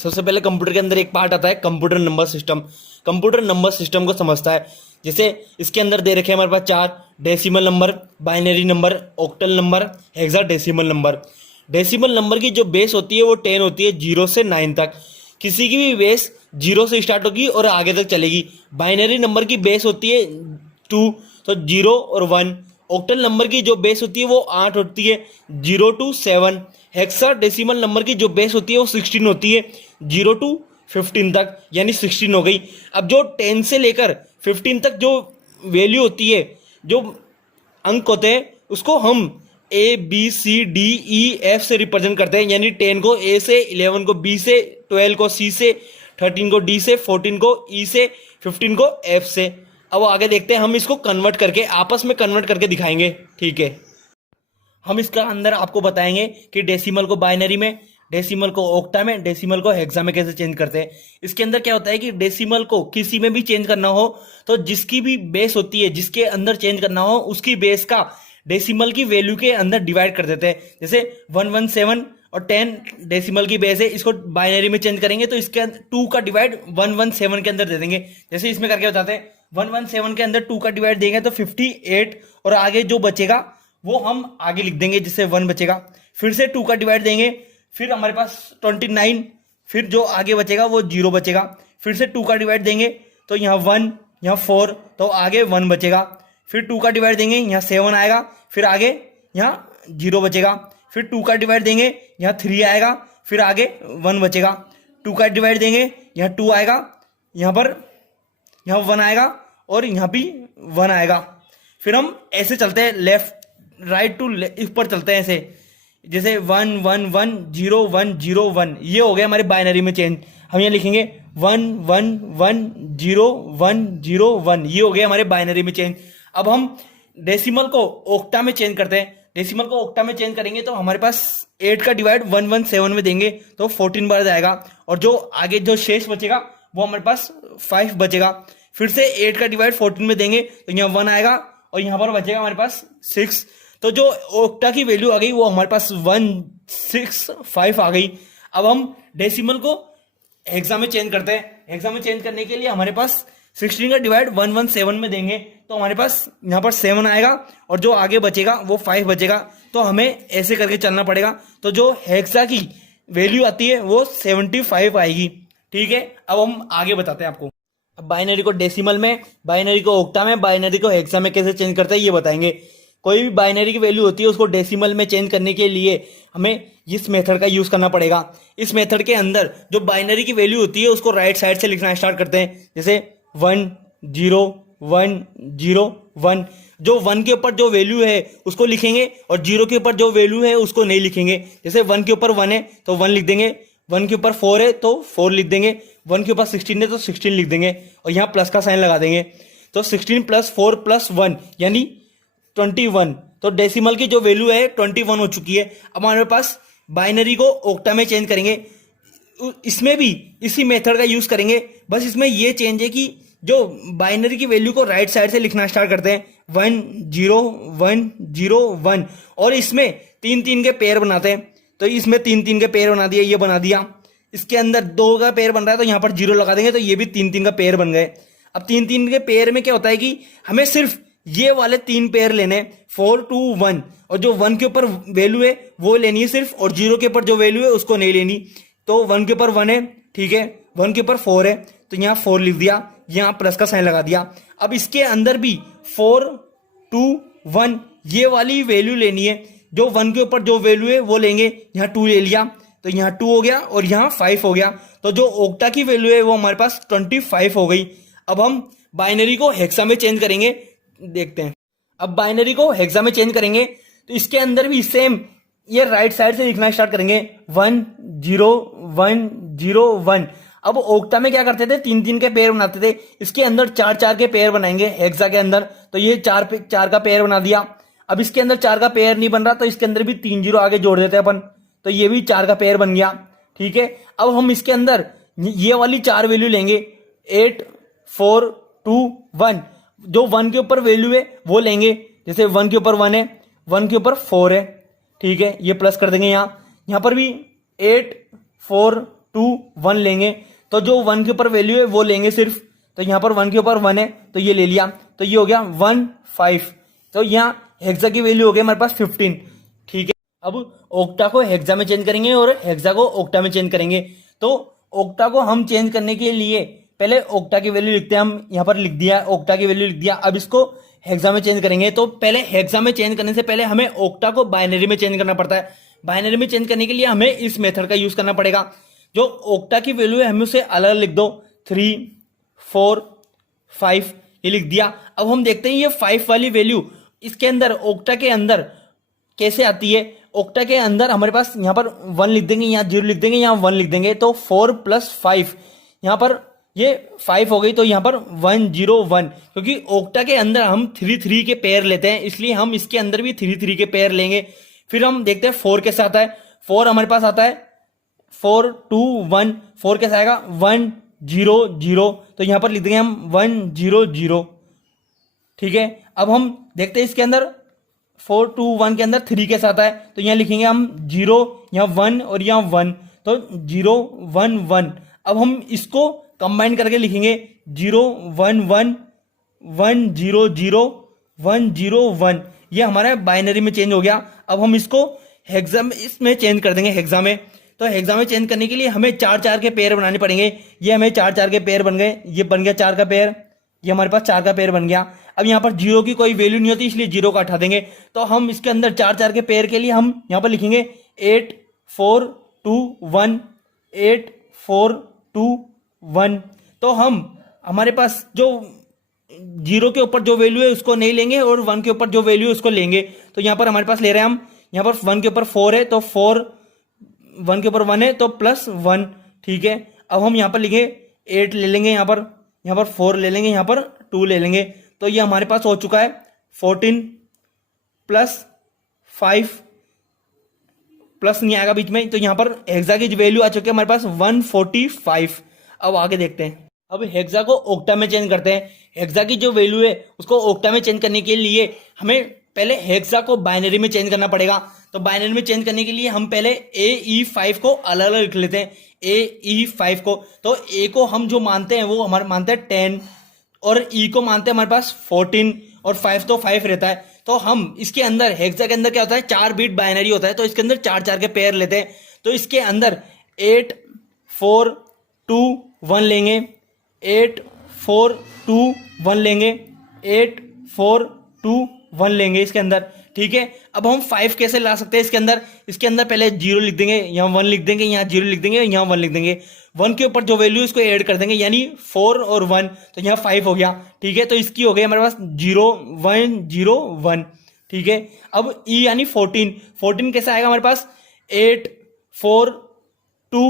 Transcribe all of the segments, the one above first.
सबसे पहले कंप्यूटर के अंदर एक पार्ट आता है computer number system. Computer number system को समझता है। जैसे इसके अंदर दे रखे हैं हमारे पास 4 decimal number, binary number, octal number, hexadecimal number. Decimal number की जो बेस होती है वो 10 होती है, 0 से 9 तक। किसी की भी बेस 0 से स्टार्ट होगी और आगे तक चलेगी। बाइनरी नंबर की बेस होती है 2, तो 0 और 1। ऑक्टल नंबर की जो बेस होती है वो 8 होती है, 0 to 7। हेक्साडेसिमल नंबर की जो बेस होती है वो 16 होती है, 0 to 15 तक, यानी 16 हो गई। अब जो 10 से लेकर 15 तक जो वैल्यू होती है, जो अंक होते हैं, उसको हम ABCDEF से रिप्रेजेंट करते हैं। यानी 10 को A से, 11 को B से, 12 को C से, 13 को D से, 14 को E से, 15 को F से। अब आगे देखते हैं, हम इसको कन्वर्ट करके आपस में कन्वर्ट करके दिखाएंगे। ठीक है, हम इसका अंदर आपको बताएंगे कि डेसिमल को बाइनरी में, डेसिमल को ऑक्टा में, डेसिमल को हेक्सा में कैसे चेंज करते हैं। इसके अंदर क्या होता है कि डेसिमल को किसी में भी चेंज करना हो तो जिसकी भी बेस होती है, जिसके अंदर चेंज करना हो, उसकी बेस का डेसिमल की वैल्यू के अंदर डिवाइड कर देते हैं। जैसे 117 और 10 डेसिमल की बेस है, इसको बाइनरी में चेंज करेंगे तो इसके अंदर 2 का डिवाइड 117 के अंदर दे देंगे। जैसे इसमें करके बताते हैं, 117 के अंदर 2 का डिवाइड देंगे तो 58, और आगे जो बचेगा वो हम आगे लिख देंगे, जिससे 1 बचेगा। फिर से 2 का डिवाइड देंगे, फिर हमारे पास 29, फिर जो आगे बचेगा वो 0 बचेगा। फिर से 2 का डिवाइड देंगे तो यहाँ 1, यहाँ 4, तो आगे 1 बचेगा। फिर 2 का डिवाइड देंगे, यहाँ 7 आएगा, फिर आगे यहाँ 0 बचेगा। फिर 2 का डिवाइड देंगे, यहाँ 3 आएगा, फिर आगे 1 बचेगा। 2 का डिवाइड देंगे, यहाँ 2 आएगा, यहाँ 1 आएगा, और यहाँ भी 1 आएगा। फिर हम ऐसे चलते हैं, लेफ्ट राइट टू ऊपर चलते हैं ऐसे, जैसे 1 1 1 0 1 0 1, ये हो गया हमारे बाइनरी में चेंज। हम यहाँ लिखेंगे 1 1 1 0 1 0 1, ये हो गया हमारे बाइनरी में चेंज। अब हम डेसिमल को ऑक्टा में चेंज करते हैं। डेसिमल को ऑक्टा में चेंज करेंगे तो हमारे पास 8 का डिवाइड 117 में देंगे तो 14 बार जाएगा, और जो आगे जो शेष बचेगा वो हमारे पास 5 बचेगा। फिर से 8 का डिवाइड 14 में देंगे तो यहाँ 1 आएगा, और यहाँ पर बचेगा हमारे पास 6। तो जो ऑक्टा की वैल्यू आ गई वो हमारे पास 165 आ गई। अब हम डेसिमल को हेक्सा में चेंज करते हैं। हेक्सा में चेंज करने के लिए हमारे पास 16 का डिवाइड 117 में देंगे तो हमारे पास यहाँ पर 7 आएगा, और जो आगे बचेगा वो 5 बचेगा। तो हमें ऐसे करके चलना पड़ेगा। तो जो हेक्सा की वैल्यू आती है वो 75 आएगी। ठीक है, अब हम आगे बताते हैं आपको। अब बाइनरी को डेसिमल में, बाइनरी को ऑक्टा में, बाइनरी को हेक्सा में कैसे चेंज करते हैं ये बताएंगे। कोई भी बाइनरी की वैल्यू होती है उसको डेसिमल में चेंज करने के लिए हमें इस मेथड का यूज करना पड़ेगा। इस मेथड के अंदर जो बाइनरी की वैल्यू होती है उसको राइट साइड से लिखना स्टार्ट करते हैं। जैसे 1 0 1 0 1, जो 1 के ऊपर जो वैल्यू है उसको लिखेंगे, और 0 के ऊपर जो वैल्यू है उसको नहीं लिखेंगे। जैसे 1 के ऊपर 1 है तो 1 लिख देंगे, 1 के ऊपर 4 है तो 4 लिख देंगे, 1 के ऊपर 16 है तो 16 लिख देंगे, और यहाँ प्लस का साइन लगा देंगे। तो 16 + 4 + 1 यानी 21। तो डेसिमल की जो वैल्यू है 21 हो चुकी है। अब हमारे पास बाइनरी को ऑक्टा में चेंज करेंगे, इसमें भी इसी मेथड का यूज करेंगे। बस इसमें ये चेंज है कि जो बाइनरी की वैल्यू को राइट साइड से लिखना स्टार्ट करते हैं, 1 0 1 0 1, और इसमें 3 3 के पेयर बनाते हैं। तो इसमें 3 3 के पेयर बना दिया, ये बना दिया। इसके अंदर 2 का पेयर बन रहा है तो यहाँ पर 0 लगा देंगे, तो ये भी 3 3 का पेयर बन गए। अब 3 3 के पेयर में क्या होता है कि हमें सिर्फ ये वाले 3 पेयर लेने, 4 2 1, और जो 1 के ऊपर वैल्यू है वो लेनी है सिर्फ, और 0 के ऊपर जो वैल्यू है उसको नहीं लेनी। तो 1 के ऊपर 1 है, ठीक है, 1 के ऊपर 4 है तो यहाँ 4 लिख दिया, यहाँ प्लस का साइन लगा दिया। अब इसके अंदर भी 4 2 1 ये वाली वैल्यू लेनी है। जो 1 के ऊपर जो वैल्यू है वो लेंगे, यहाँ 2 ले लिया तो यहाँ 2 हो गया, और यहाँ 5 हो गया। तो जो ऑक्टा की वैल्यू है वो हमारे पास 25 हो गई। अब हम बाइनरी को हेक्सा में चेंज करेंगे, देखते हैं। अब बाइनरी को हेक्सा में चेंज करेंगे तो इसके अंदर भी सेम ये राइट साइड से लिखना स्टार्ट करेंगे, 1 0 1 0 1। अब ऑक्टा में क्या करते थे, 3 3 के पेयर बनाते थे, इसके अंदर 4 4 के पेयर बनाएंगे हेक्सा के अंदर। तो ये 4 का पेयर बना दिया। अब इसके अंदर 4 का पेयर नहीं बन रहा तो इसके अंदर भी 3 0 आगे जोड़ देते हैं अपन, तो ये भी 4 का पेयर बन गया। ठीक है, अब हम इसके अंदर ये वाली 4 वैल्यू लेंगे, 8 4 2 1। जो 1 के ऊपर वैल्यू है वो लेंगे, जैसे 1 के ऊपर 1 है, 1 के ऊपर 4 है, ठीक है, ये प्लस कर देंगे। यहाँ पर भी 8 4 1 लेंगे, तो जो 1 के ऊपर वैल्यू है वो लेंगे सिर्फ, तो यहाँ पर 1 के ऊपर 1 है तो ये ले लिया, तो ये हो गया 1 5। तो यहाँ हेक्सा की वैल्यू हो गई हमारे पास 15। ठीक है, अब ओक्टा को हेक्सा में चेंज करेंगे और हेक्सा को ओक्टा में चेंज करेंगे। तो ओक्टा को हम चेंज करने के लिए पहले ओक्टा की वैल्यू लिखते हैं, हम यहाँ पर लिख दिया ओक्टा की वैल्यू लिख दिया। अब इसको हेक्सा में चेंज करेंगे, तो पहले हेक्सा में चेंज करने से पहले हमें ओक्टा को बाइनरी में चेंज करना पड़ता है। बाइनरी में चेंज करने के लिए हमें इस मेथड का यूज करना पड़ेगा। जो ओक्टा की वैल्यू है हमें उसे अलग लिख दो, 3 4 5 ये लिख दिया। अब हम देखते हैं ये 5 वाली वैल्यू इसके अंदर ओक्टा के अंदर कैसे आती है। ओक्टा के अंदर हमारे पास यहाँ पर 1 लिख देंगे, यहाँ 0 लिख देंगे, यहाँ 1 लिख देंगे, तो 4 + 5 यहाँ पर ये 5 हो गई, तो यहाँ पर 1 0 1, क्योंकि ओक्टा के अंदर हम 3 3 के पेयर लेते हैं, इसलिए हम इसके अंदर भी 3 3 के पेयर लेंगे। फिर हम देखते हैं 4 कैसे आता है। 4 हमारे पास आता है 4 2 1, 4 कैसे आएगा 1 0 0, तो यहाँ पर लिख देंगे हम 1 0 0। ठीक है, अब हम देखते हैं इसके अंदर 4 2 1 के अंदर 3 कैसे आता है, तो यहाँ लिखेंगे हम 0, यहाँ 1 और यहाँ 1, तो 0 1 1। अब हम इसको कंबाइन करके लिखेंगे 0 1 1 1 0 0 1 0 1, ये हमारा बाइनरी में चेंज हो गया। अब हम इसको हेक्सा में इसमें चेंज कर देंगे हेक्सा में। तो हेक्सा में चेंज करने के लिए हमें 4 4 के पेयर बनाने पड़ेंगे। ये हमें 4 4 के पेयर बन गए, ये बन गया 4 का पेयर, ये हमारे पास 4 का पेयर बन गया। अब यहाँ पर 0 की कोई वैल्यू नहीं होती, इसलिए 0 का हटा देंगे। तो हम इसके अंदर 4 4 के पेयर के लिए हम यहाँ पर लिखेंगे 8 4 2 1 8 4 2 1। तो हम हमारे पास जो 0 के ऊपर जो वैल्यू है उसको नहीं लेंगे और 1 के ऊपर जो वैल्यू है उसको लेंगे। तो यहाँ पर हमारे पास ले रहे हैं हम, यहाँ पर 1 के ऊपर 4 है, तो 4 1 के ऊपर 1 है, तो +1। ठीक है, अब हम यहाँ पर लिखेंगे 8 ले लेंगे, यहाँ पर 4 ले लेंगे, यहाँ पर 2 ले लेंगे, तो ये हमारे पास हो चुका है 14 + 5 प्लस नहीं आएगा बीच में, तो यहाँ पर हेक्सा की वैल्यू आ चुकी है हमारे पास 145। अब आगे देखते हैं, अब हेक्सा को ओक्टा में चेंज करते हैं। हेक्सा की जो वैल्यू है उसको ओक्टा में चेंज करने के लिए हमें पहले हेक्सा को बाइनरी में चेंज करना पड़ेगा। तो बाइनरी में चेंज करने के लिए हम पहले AE5 को अलग अलग लिख लेते हैं। AE5 को, तो A को हम जो मानते हैं वो हमारे मानते हैं 10 और E को मानते हैं हमारे पास 14 और 5 तो 5 रहता है। तो हम इसके अंदर हेक्सा के अंदर क्या होता है 4 बिट बाइनरी होता है, तो इसके अंदर 4 4 के पेयर लेते हैं। तो इसके अंदर 8 4 2 1 लेंगे, 8 4 2 1 लेंगे, 8 4 2 1 लेंगे इसके अंदर। ठीक है, अब हम 5 कैसे ला सकते हैं इसके अंदर। इसके अंदर पहले 0 लिख देंगे, यहाँ 1 लिख देंगे, यहाँ 0 लिख देंगे, यहाँ 1 लिख देंगे। 1 के ऊपर जो वैल्यू इसको ऐड कर देंगे, यानी 4 और 1, तो यहाँ 5 हो गया। ठीक है, तो इसकी हो गई हमारे पास 0 1 0 1। ठीक है, अब E यानी 14 कैसे आएगा हमारे पास 8 4 2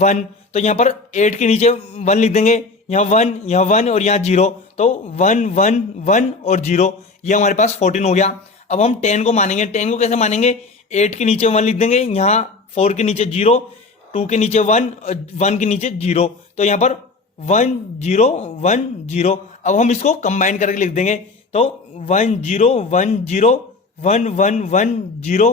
1, तो यहाँ पर 8 के नीचे 1 लिख देंगे, यहाँ 1 यहाँ 1 और यहाँ 0, तो 1 1 1 और 0, ये हमारे पास 14 हो गया। अब हम 10 को मानेंगे। 10 को कैसे मानेंगे, 8 के नीचे 1 लिख देंगे, यहाँ 4 के नीचे 0, 2 के नीचे 1, 1 के नीचे 0, तो यहाँ पर 1 0 1 0। अब हम इसको कंबाइन करके लिख देंगे, तो 1 0 1 0 1 1 1 0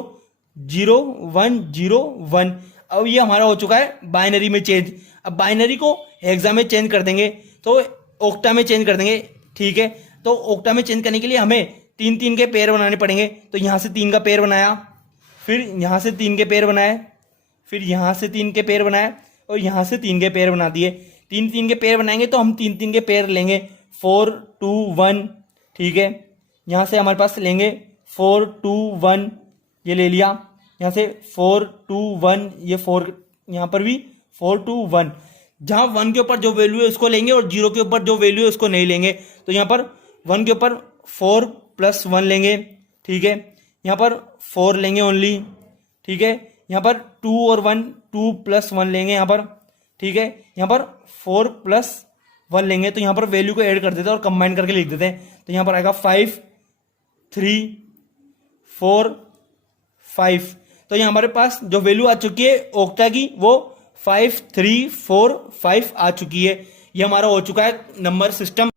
0 1 0 1। अब ये हमारा हो चुका है बाइनरी में चेंज। अब बाइनरी को हेक्सा में चेंज कर देंगे, तो ओक्टा में चेंज कर देंगे। ठीक है, तो ओक्टा में चेंज करने के लिए हमें 3 3 के पेयर बनाने पड़ेंगे। तो यहाँ से 3 का पेयर बनाया, फिर यहाँ से 3 के पेयर बनाए, फिर यहाँ से 3 के पेयर बनाए और यहाँ से 3 के पेयर बना दिए। 3 3 के पेयर बनाएंगे तो हम 3 3 के पेयर लेंगे, 4 2 1। ठीक है, यहाँ से हमारे पास लेंगे 4 2 1, ये ले लिया। यहाँ से 4 2 1, ये 4, यहाँ पर भी 4 2 1। जहाँ 1 के ऊपर जो वैल्यू है उसको लेंगे और 0 के ऊपर जो वैल्यू है उसको नहीं लेंगे। तो यहाँ पर 1 के ऊपर 4 + 1 लेंगे। ठीक है, यहाँ पर 4 लेंगे ओनली। ठीक है, यहाँ पर 2 और 1 2 + 1 लेंगे यहाँ पर। ठीक है, यहाँ पर 4 + 1 लेंगे, तो यहाँ पर वैल्यू को ऐड कर देते हैं और कंबाइन करके लिख देते हैं। तो यहाँ पर आएगा 5 3 4 5। तो यहाँ हमारे पास जो वैल्यू आ चुकी है ओक्टा की वो 5 3 4 5 आ चुकी है। ये हमारा हो चुका है नंबर सिस्टम।